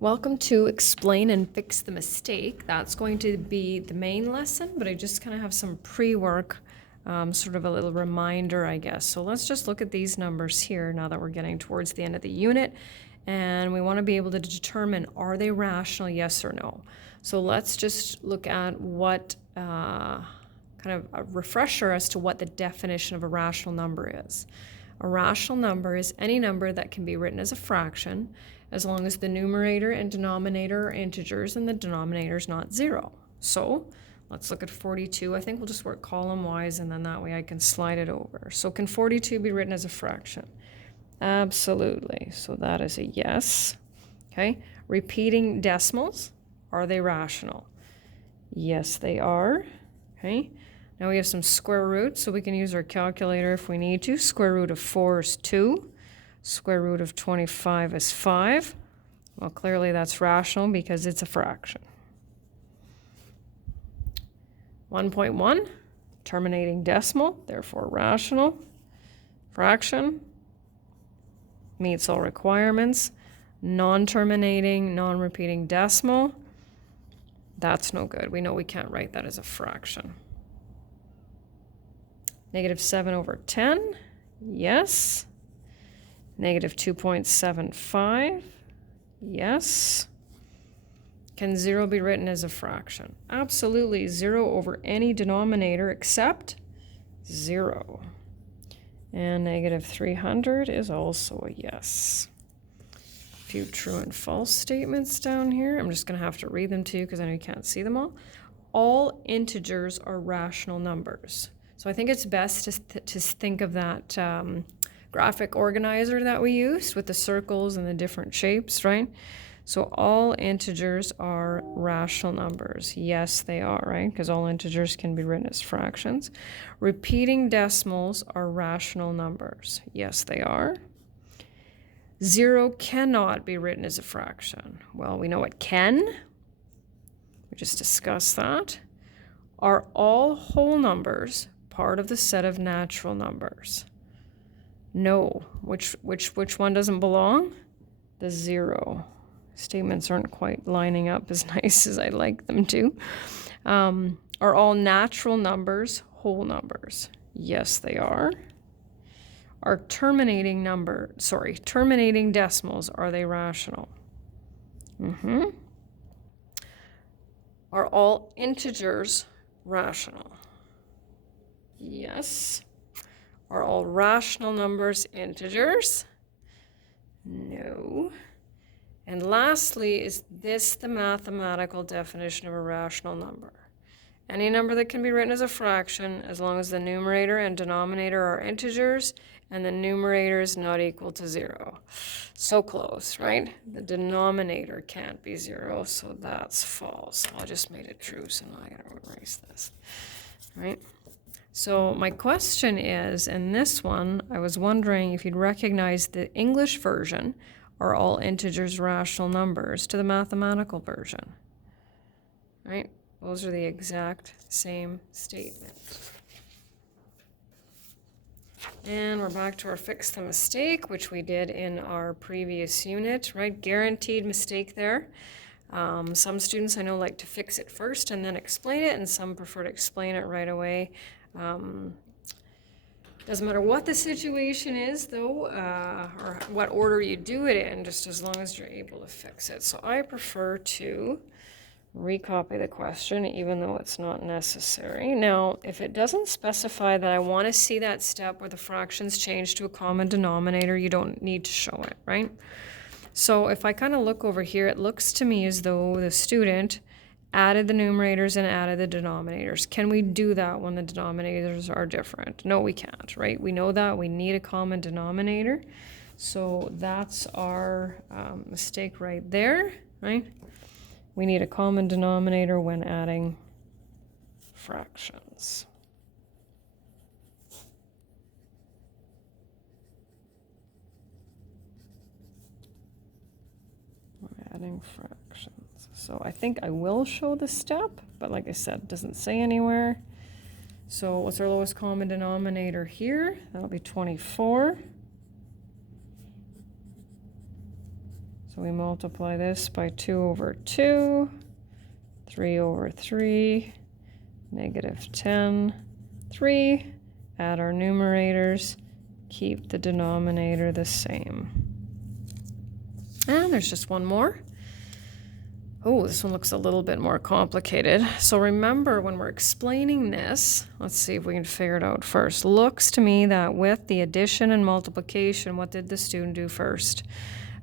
Welcome to Explain and Fix the Mistake. That's going to be the main lesson, but I just kind of have some pre-work, sort of a little reminder, I guess. So let's just look at these numbers here now that we're getting towards the end of the unit. And we want to be able to determine, are they rational, yes or no? So let's just look at what, kind of a refresher as to what the definition of a rational number is. A rational number is any number that can be written as a fraction as long as the numerator and denominator are integers and the denominator is not zero. So let's look at 42. I think we'll just work column-wise, and then that way I can slide it over. So can 42 be written as a fraction? Absolutely. So that is a yes. Okay. Repeating decimals, are they rational? Yes, they are. Okay. Now we have some square roots, so we can use our calculator if we need to. Square root of 4 is 2. Square root of 25 is 5. Well, clearly that's rational because it's a fraction. 1.1, terminating decimal, therefore rational. Fraction, meets all requirements. Non-terminating, non-repeating decimal, that's no good. We know we can't write that as a fraction. -7/10, yes. -2.75, yes. Can 0 be written as a fraction? Absolutely. 0 over any denominator except 0. And -300 is also a yes. A few true and false statements down here. I'm just going to have to read them to you because I know you can't see them all. All integers are rational numbers. So I think it's best to think of that graphic organizer that we used with the circles and the different shapes, right? So all integers are rational numbers. Yes, they are, right? Because all integers can be written as fractions. Repeating decimals are rational numbers. Yes, they are. 0 cannot be written as a fraction. Well, we know it can. We just discussed that. Are all whole numbers part of the set of natural numbers? No. Which one doesn't belong? The 0. Statements aren't quite lining up as nice as I'd like them to. Are all natural numbers whole numbers? Yes, they are. Are terminating decimals, are they rational? Are all integers rational? Yes. Are all rational numbers integers? No. And lastly, is this the mathematical definition of a rational number? Any number that can be written as a fraction as long as the numerator and denominator are integers and the numerator is not equal to 0. So close, right? The denominator can't be 0, so that's false. I just made it true, so now I gotta erase this, right? So my question is, in this one, I was wondering if you'd recognize the English version, are all integers rational numbers, to the mathematical version, right? Those are the exact same statement. And we're back to our fix the mistake, which we did in our previous unit, right? Guaranteed mistake there. Some students I know like to fix it first and then explain it, and some prefer to explain it right away. Doesn't matter what the situation is, though, or what order you do it in, just as long as you're able to fix it. So I prefer to recopy the question, even though it's not necessary. Now, if it doesn't specify that I want to see that step where the fractions change to a common denominator, you don't need to show it, right? So if I kind of look over here, it looks to me as though the student added the numerators and added the denominators. Can we do that when the denominators are different? No, we can't, right? We know that. We need a common denominator. So that's our mistake right there, right? We need a common denominator when adding fractions. Adding fractions. So I think I will show the step, but like I said, it doesn't say anywhere. So what's our lowest common denominator here? That'll be 24. So So we multiply this by 2 over 2, 3 over 3, negative 10, 3. Add our numerators, keep the denominator the same. And there's just one more. Oh, this one looks a little bit more complicated. So remember, when we're explaining this, let's see if we can figure it out first. Looks to me that with the addition and multiplication, what did the student do first?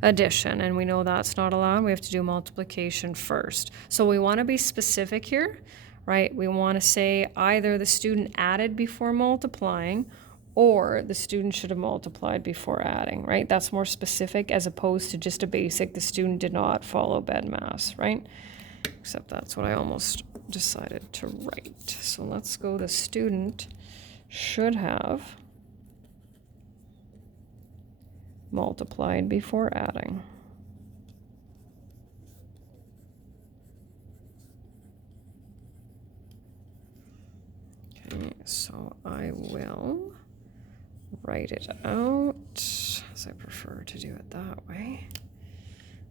Addition, and we know that's not allowed. We have to do multiplication first. So we want to be specific here, right? We want to say either the student added before multiplying, or the student should have multiplied before adding, right? That's more specific as opposed to just a basic, the student did not follow BEDMAS, right? Except that's what I almost decided to write. So let's go, the student should have multiplied before adding. Okay, so I will write it out, as I prefer to do it that way.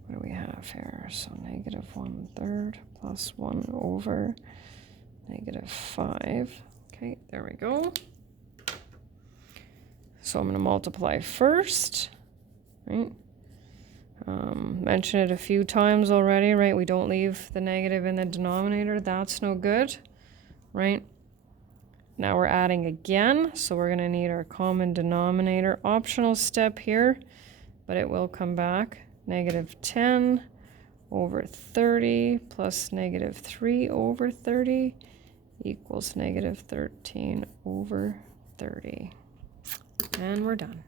What do we have here? So negative 1/3 plus 1 over negative 5. Okay, there we go. So I'm going to multiply first, right? Mentioned it a few times already, right? We don't leave the negative in the denominator. That's no good, right? Now we're adding again, so we're going to need our common denominator. Optional step here, but it will come back. Negative 10 over 30 plus negative 3 over 30 equals negative 13 over 30. And we're done.